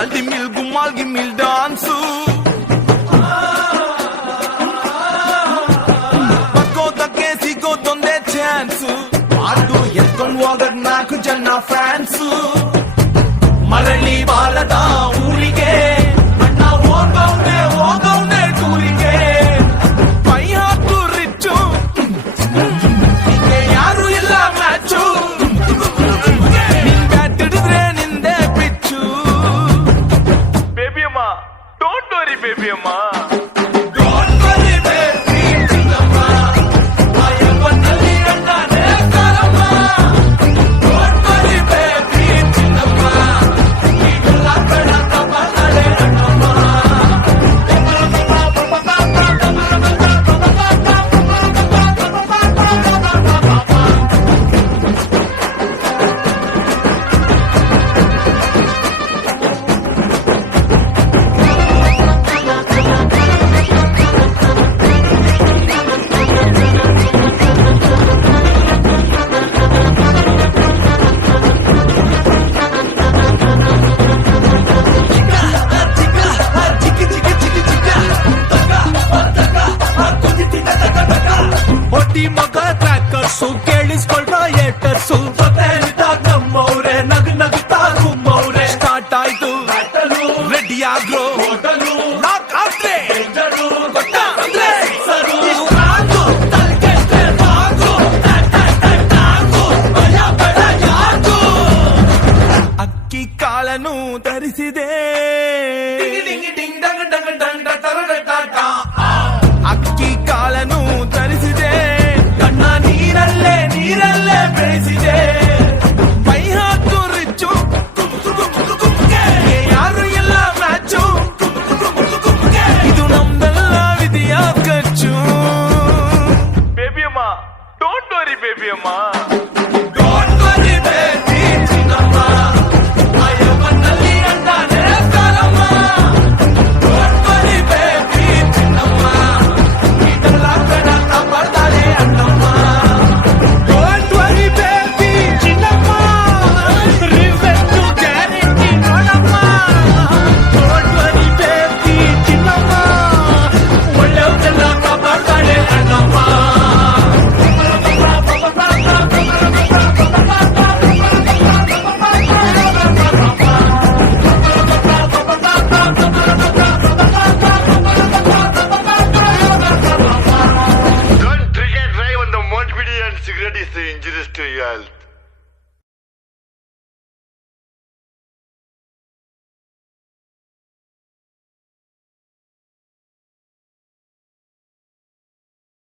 ಡಿಮಾಲ್ ಡಿಮಿಲ್ ಗುಮ್ಮಾಲ್ ಗಿಮ್ಮಿಲ್ dance ಬಗ್ಗೋದಕ್ಕೆ ಸಿಗೋದೊಂದೇ chance ಆಟು ಎತ್ಕೊಂಡು ಹೋಗಕ್ 4 ಜನ ಫ್ಯಾನ್ಸು ಮರಳಿ ಬಾಲದ ಊರಿಗೆ ಅಣ್ಣ ಹೋಗವ್ನೆ ಟೂರಿಗೆ ಪೈ ಹಾಕು ರಿಚ್ಚು ಯಾರು ಇಲ್ಲ ಮ್ಯಾಚು ನಿನ್ ಬ್ಯಾಟ್ ಹಿಡಿದ್ರೆ ನಿಂದೆ ಪಿಚ್ಚು ಬೇಬಿ ಅಮ್ಮ ಡೋಂಟ್ ವರಿ ಬೇಬಿ ಅಮ್ಮ ಮಗ ಟ್ರ್ಯಾಕರ್ಸು ಕೇಳಿಸ್ಕೊಳ್ರ ಏಟರ್ಸು ನಮ್ಮವ್ರೆ ನಗ್ತಾ ಗುಮ್ಮವ್ರೆ ಸ್ಟಾರ್ಟ್ ಆಯ್ತು ರೆಡಿ ಆಗ್ರೋ ನಾಕ್ ಆದ್ರೆ ಅಕ್ಕಿ ಕಾಳನು ತರಿಸಿದೆ ಅಕ್ಕಿ ಕಾಳನು ತರಿಸಿದೆ ಕಣ್ಣ ನೀರಲ್ಲೇ ಬೆಳೆಸಿದೆ ಪೈ ಹಾಕು ರಿಚ್ಚು ಯಾರು ಇಲ್ಲ ಮ್ಯಾಚು ಇದು ನಮ್ದೆಲ್ಲ ವಿಧಿಯ ಖರ್ಚು ಬೇಬಿ ಅಮ್ಮ ಡೋಂಟ್ ವರಿ ಬೇಬಿ ಅಮ್ಮ Cigarette is injurious to your health.